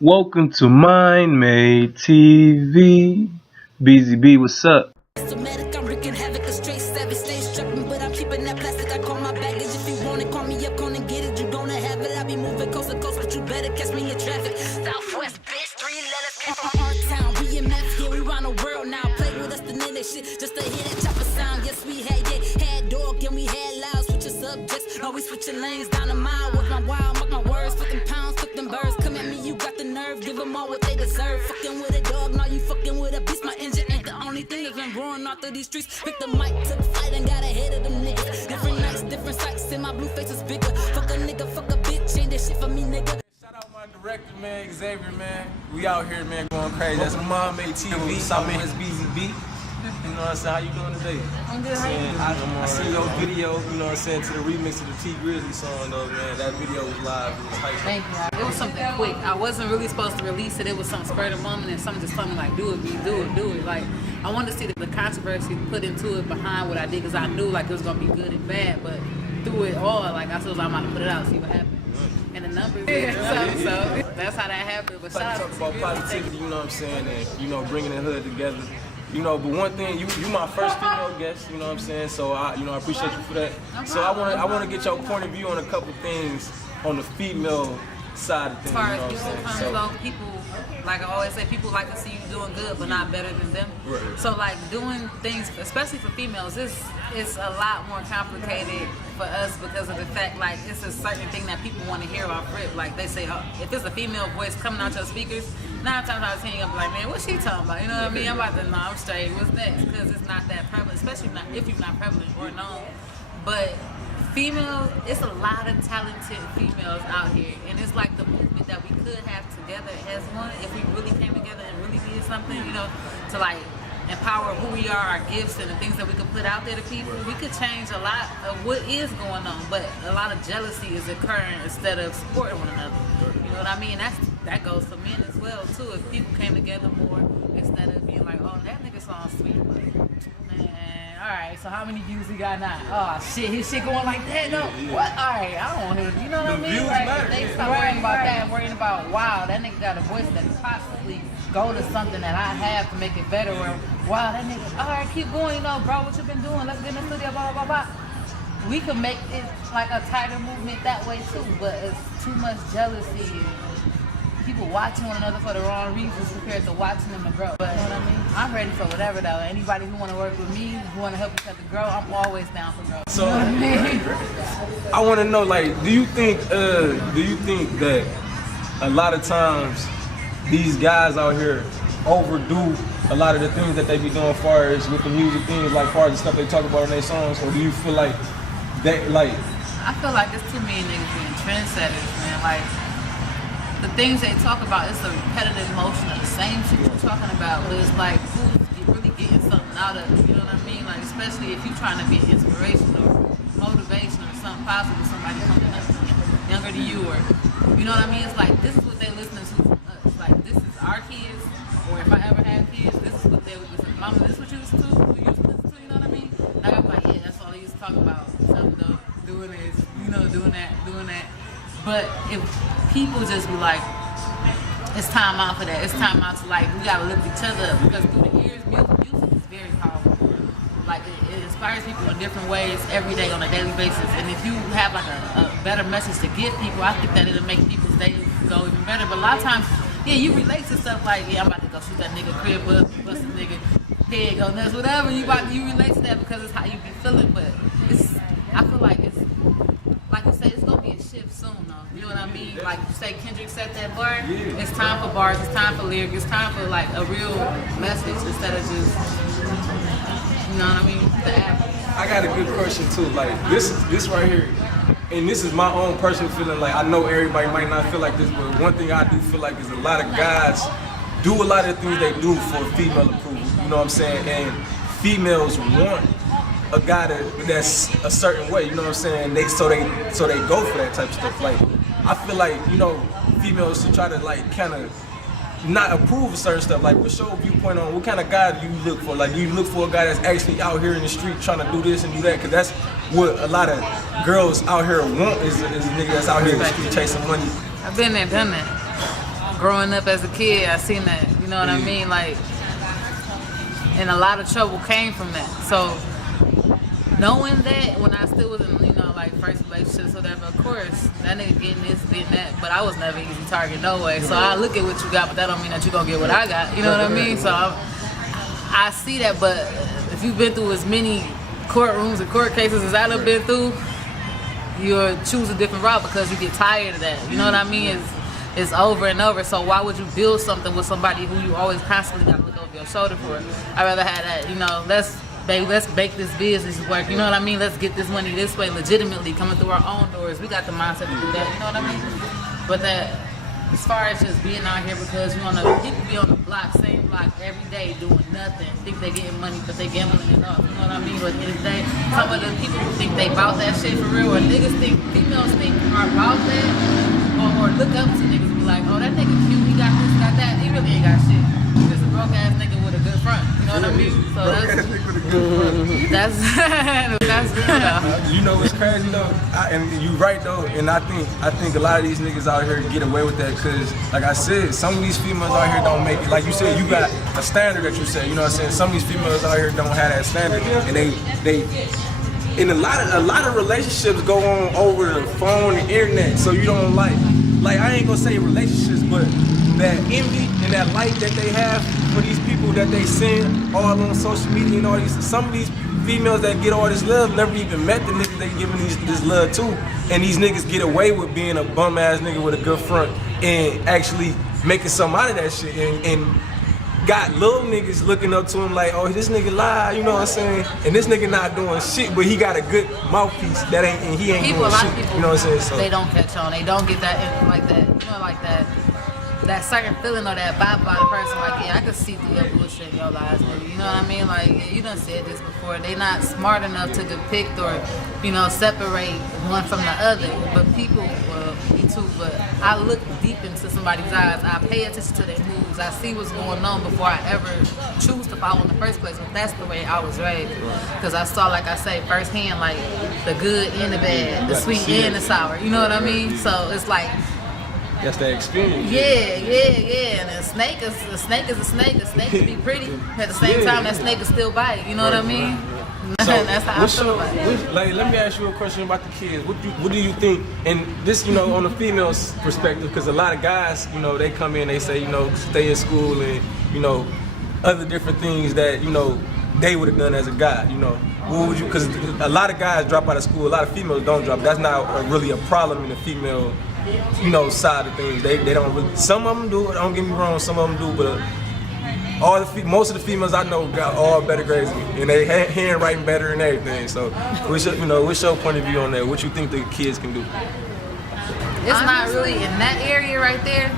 Welcome to Mind Made TV. Beezy B, what's up? Systematic, I'm wreaking havoc, a straight savage, stay strapping, but I'm keeping that plastic. I call my baggage. If you want it, call me up, gonna get it. You gonna have it. I be moving coast to coast, but you better catch me in traffic. Southwest, bitch, 3 letters came from our town. We in math, yeah, we round the world now. Play with us, the nigga shit, just to hear that chopper sound. Yes, we had dog, and we had loud. Switching subjects, always switching lanes down the mile. With my wild, mark my words, fuck them pounds, fuck them birds. Come at me, you got the nerve, give them all what they deserve. Fucking with a dog, now you fucking with a beast. My engine ain't the only thing that's been roaring out through these streets. Pick the mic, took flight and got ahead of them niggas. Different nights, different sights, and my blue face is bigger. Fuck a nigga, fuck a bitch, ain't that shit for me, nigga. Shout out my director, man, Xavier, man. We out here, man, going crazy. That's Mind Made TV. Southwest Beezy B. You know what I'm saying? How you doing today? I'm good, how you doing? I seen your video, you know what I'm saying, to the remix of the T Grizzly song, though, man. That video was live. It was hype. Thank you. It was something quick. I wasn't really supposed to release it. It was some spur of the moment, and something just told me like, do it. Like, I wanted to see the controversy put into it behind what I did, because I knew like it was gonna be good and bad. But through it all, like I was, I'm about to put it out, see what happens. And the numbers, so that's how that happened. But shout out Talk about positivity, you know what I'm saying, and you know, bringing the hood together. You know, but one thing, you my first female guest, you know what I'm saying? So I appreciate you for that. So I wanna get your point of view on a couple things on the female side of things. as far you know as what I'm people saying? comes on, people, like I always say, people like to see you doing good, but not better than them. Right. So like doing things, especially for females, it's a lot more complicated for us because of the fact like it's a certain thing that people want to hear off rip. Like they say, oh, if it's a female voice coming out your speakers, 9 times out of 10 you'll be like, man, what's she talking about? You know what I mean? I'm about to, no, I'm straight. What's next? Because it's not that prevalent, especially if you're not prevalent or known. But females, it's a lot of talented females out here, and it's like the movement that we could have together as one if we really came together and really did something, you know, to like empower who we are, our gifts, and the things that we could put out there to people. We could change a lot of what is going on, but a lot of jealousy is occurring instead of supporting one another. You know what I mean? That goes for men as well too. If people came together more instead of being like, oh, that nigga song sweet, but man, all right. So how many views he got now? Oh shit, his shit going like that? No, what? All right, I don't want him. You know what I mean? views Right? matter, They yeah. stop worrying about that, worrying about wow, that nigga got a voice that could possibly go to something that I have to make it better. Or wow, that nigga, all right, keep going, you know, bro, what you been doing? Let's get in the studio, blah blah blah blah. We could make it like a tighter movement that way too, but it's too much jealousy and people watching one another for the wrong reasons compared to watching them to grow. But you know what I mean? I'm ready for whatever though. Anybody who want to work with me, who want to help each other grow, I'm always down for growth. So you know what I mean? I want to know, like, do you think that a lot of times these guys out here overdo a lot of the things that they be doing, as far as with the music things, like far as the stuff they talk about in their songs, or do you feel like that, like? I feel like it's too many niggas being trendsetters, man. Like, the things they talk about, it's a repetitive motion of the same shit you're talking about, but it's like, who's really getting something out of it, you know what I mean? Like, especially if you're trying to be inspiration or motivation or something positive with somebody coming up younger than you, or, you know what I mean? It's like, this is what they listening to from us. Like, this is our kids, or if I ever have kids, this is what they would listen to. Mama, this is what you used to, who you used to listen to, you know what I mean? Now I'm like, yeah, that's all they used to talk about. Something though, doing this, you know, doing that. But if people just be like, it's time out for that. It's time out to like, we gotta lift each other up, because through the years, music is very powerful. Like it inspires people in different ways every day on a daily basis. And if you have like a better message to give people, I think that it'll make people's days go even better. But a lot of times, yeah, you relate to stuff like, yeah, I'm about to go shoot that nigga crib up, bust a nigga head, go nuts, whatever. You relate to that because it's how you be feeling. But I feel like it's, like you say, it's gonna be a shift soon though. You know what I mean? Like you say, Kendrick set that bar. It's time for bars. It's time for lyrics. It's time for like a real message instead of just, you know what I mean? The average. I got a good question too. Like this right here, and this is my own personal feeling. Like, I know everybody might not feel like this, but one thing I do feel like is a lot of guys do a lot of the things they do for female approval. You know what I'm saying? And females want a guy that's a certain way. You know what I'm saying? So they go for that type of stuff. Like, I feel like, you know, females should try to like kind of not approve of certain stuff. Like, what's your viewpoint on what kind of guy do you look for? Like, do you look for a guy that's actually out here in the street trying to do this and do that? Because that's what a lot of girls out here want, is a nigga that's out here in the street chasing money. I've been there, done that. growing up as a kid, I seen that. You know what I mean? Like, and a lot of trouble came from that. So knowing that when I still was in, you know, like first relationships or whatever, of course, that nigga getting this, getting that, but I was never an easy target no way. So I look at what you got, but that don't mean that you gonna get what I got. You know what I mean? So I see that, but if you've been through as many courtrooms and court cases as I've been through, you'll choose a different route because you get tired of that. You know what I mean? It's over and over. So why would you build something with somebody who you always constantly gotta look over your shoulder for? I'd rather have that, you know, let's make this business work. You know what I mean? Let's get this money this way, legitimately coming through our own doors. We got the mindset to do that. You know what I mean? But that, as far as just being out here because people be on the block, same block every day doing nothing, think they getting money but they gambling it up. You know what I mean? But at the end of the day, some of the people who think they bout that shit for real, or females think are about that, or look up to niggas and be like, oh, that nigga cute, he got this, got that. He really ain't got shit. He's just a broke ass nigga with a good front. You know what I mean? So that's real though. You know what's crazy though, and you right though, and I think a lot of these niggas out here get away with that because, like I said, some of these females out here don't make it. Like you said, you got a standard that you say. You know what I'm saying? Some of these females out here don't have that standard, and and a lot of relationships go on over the phone and internet. So you don't like I ain't gonna say relationships, but that envy and that light that they have for these people that they send all on social media and all these. Some of these females that get all this love never even met the niggas they giving this love to, and these niggas get away with being a bum ass nigga with a good front and actually making something out of that shit, and got little niggas looking up to him like, oh, this nigga lie, you know what I'm saying? And this nigga not doing shit, but he got a good mouthpiece and he ain't doing shit. A lot of people, you know what I'm saying? So they don't catch on. They don't get that like that. You know, like that certain feeling or that vibe about a person. Like, yeah, I can see through your bullshit in your lives, nigga. You know what I mean? Like, yeah, you done said this before. They not smart enough to depict or, you know, separate one from the other. But people, well, me too, but I look deep into somebody's eyes. I pay attention to their moves. I see what's going on before I ever choose to follow in the first place. But that's the way I was raised. Because I saw, like I say, firsthand, like, the good and the bad, the sweet and the sour. You know what I mean? So it's like, that's that experience. Yeah. And a snake is a snake. A snake can be pretty. At the same time, that snake is still bite. You know what I mean? So that's how I feel about it. Like, let me ask you a question about the kids. What do you think? And this, you know, on the female's perspective, because a lot of guys, you know, they come in, they say, you know, stay in school and, you know, other different things that, you know, they would have done as a guy. You know, what would you? Because a lot of guys drop out of school. A lot of females don't drop. That's not really a problem in the female, you know, side of things. They don't really, some of them do, don't get me wrong, some of them do, but most of the females I know got all better grades than me, and they handwriting better and everything. So, what's your point of view on that? What you think the kids can do? It's not really in that area right there.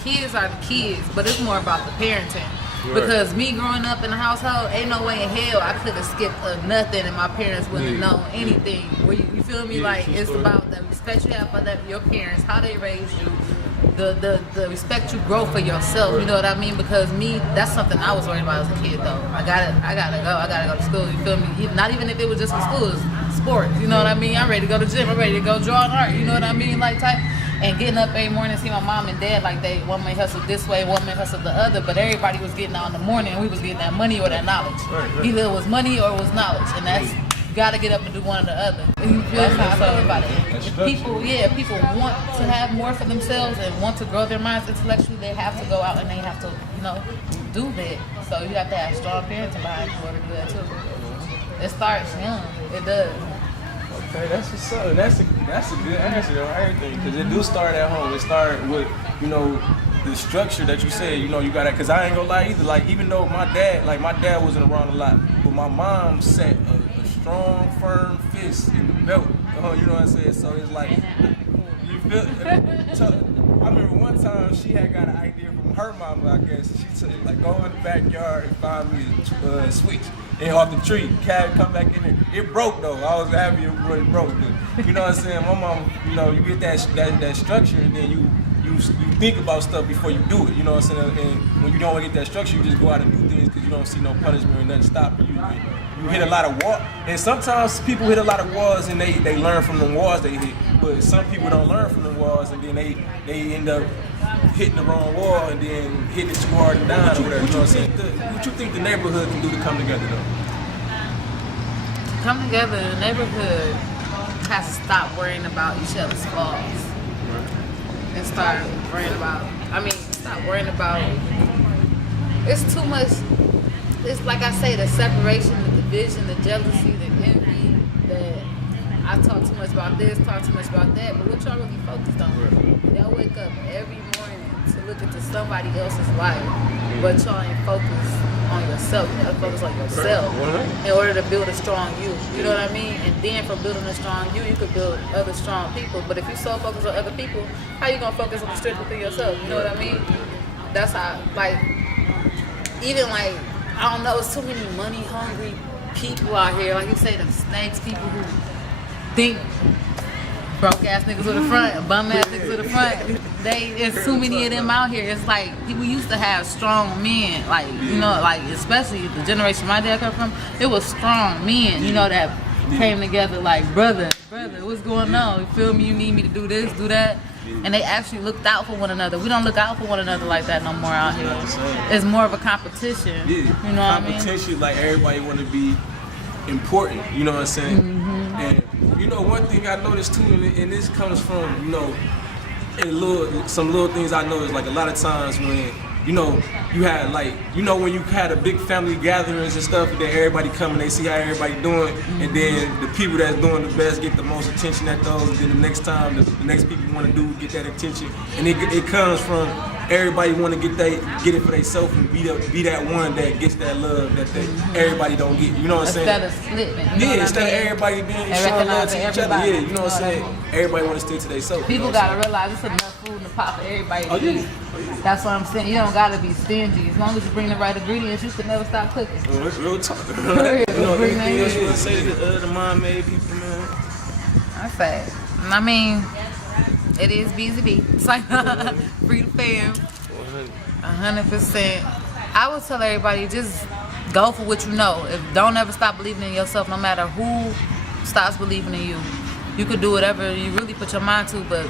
Kids are the kids, but it's more about the parenting. Right. Because me growing up in the household, ain't no way in hell I could have skipped nothing and my parents wouldn't have known anything. You feel me? Like, it's about the respect you have for your parents, how they raised you, the respect you grow for yourself. You know what I mean? Because me, that's something I was worried about as a kid though. I gotta go to school. You feel me? Not even if it was just for school, it's sports. You know what I mean? I'm ready to go to the gym. I'm ready to go draw an art. You know what I mean? Like type. And getting up every morning, see my mom and dad, like one may hustle this way, one may hustle the other, but everybody was getting out in the morning and we was getting that money or that knowledge. Right. Either it was money or it was knowledge, and that's, you gotta get up and do one or the other. That's how I feel about it. If people want to have more for themselves and want to grow their minds intellectually, they have to go out and they have to, you know, do that. So you have to have strong parents behind you in order to do that too. It starts young, it does. Okay, that's what's up. That's a good answer on everything, because it do start at home. It start with, you know, the structure that you said. You know, you gotta. Because I ain't gonna lie either. Like, even though my dad wasn't around a lot, but my mom set a strong, firm fist in the belt. Oh, you know what I'm saying? So it's like, you feel. I remember one time she had got an idea from her mama. I guess she said, like, go in the backyard and find me a switch. And off the tree, cat come back in there. It broke though. I was happy it broke. You know what I'm saying? My mom, you know, you get that structure, and then you think about stuff before you do it. You know what I'm saying? And when you don't get that structure, you just go out and do things because you don't see no punishment or nothing stopping you. You hit a lot of walls, and sometimes people hit a lot of walls and they learn from the walls they hit. But some people don't learn from the walls, and then they end up hitting the wrong wall and then hitting it too hard and down or whatever. You know what I'm saying? What you think the neighborhood can do to come together though? Come together, the neighborhood has to stop worrying about each other's flaws and start worrying about. Stop worrying about. It's too much. It's like I say, the separation, the division, the jealousy, the envy. That I talk too much about this, talk too much about that. But what y'all really focused on? Y'all wake up every morning to look into somebody else's life, but y'all ain't focused on yourself. You gotta focus on yourself in order to build a strong you. You know what I mean? And then from building a strong you could build other strong people. But if you so focused on other people, how you gonna focus on the strength within yourself? You know what I mean? That's how, even I don't know, it's too many money hungry people out here. Like you say, them snakes, people who think broke ass niggas with the front, bum ass niggas with the front. It's too many of them out here. It's like people used to have strong men, especially the generation my dad come from. It was strong men, that came together like brother, what's going on? You feel me? You need me to do this, do that. And they actually looked out for one another. We don't look out for one another like that no more out here. It's more of a competition. Yeah. You know what I mean? Competition, like everybody want to be important. You know what I'm saying? Mm-hmm. And one thing I noticed too, and this comes from some little things I noticed. Like a lot of times when you had when you had a big family gatherings and stuff, and then everybody come and they see how everybody doing, and then the people that's doing the best get the most attention at those, and then the next time the next people want to get that attention, and it comes from everybody want to get it for themselves and be that one that gets that love that everybody don't get. You know what I'm saying? Instead of splitting. Instead of everybody being showing love to each other. Yeah, you know what I'm saying? Everybody want to stick to themselves. People gotta realize it's enough food in the pot for everybody to eat. That's what I'm saying. You don't gotta be stingy. As long as you bring the right ingredients, you can never stop cooking. Real talk. Anything else you want to say to the mom-made people, man? I say, it is Beezy B. It's like free to fam. 100%. I would tell everybody, just go for what you know. Don't ever stop believing in yourself, no matter who stops believing in you. You could do whatever you really put your mind to, but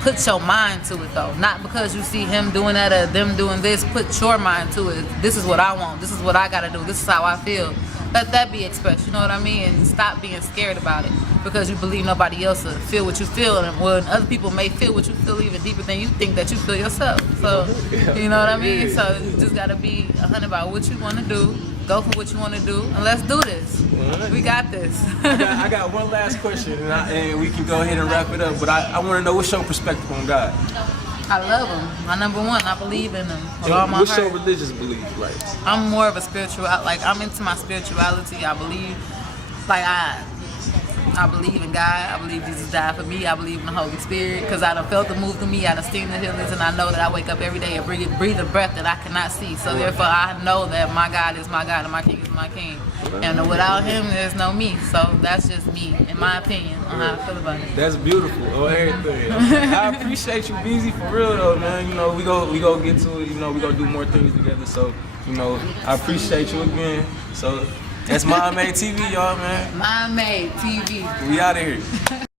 put your mind to it though. Not because you see him doing that or them doing this. Put your mind to it. This is what I want. This is what I gotta do. This is how I feel. Let that be expressed, you know what I mean? And stop being scared about it because you believe nobody else will feel what you feel, and when other people may feel what you feel even deeper than you think that you feel yourself. So, you know what I mean? So you just gotta be 100 about what you wanna do, go for what you wanna do, and let's do this. We got this. I got one last question, and we can go ahead and wrap it up, but I wanna know, what's your perspective on God? I love him. My number one. I believe in him with all my What's heart. your religious belief, like? I'm more of a spiritual. I'm into my spirituality. I believe, I believe in God. I believe Jesus died for me. I believe in the Holy Spirit because I done felt the move through me. I done seen the healings, and I know that I wake up every day and breathe a breath that I cannot see. So therefore, I know that my God is my God and my King is my King. And without Him, there's no me. So that's just me, in my opinion, on how I feel about it. That's beautiful. Everything. I appreciate you, Beezy, for real though, man. We go get to it. We gonna do more things together. So I appreciate you again. So that's Mom Made TV, y'all, man. Mom Made TV. We out of here.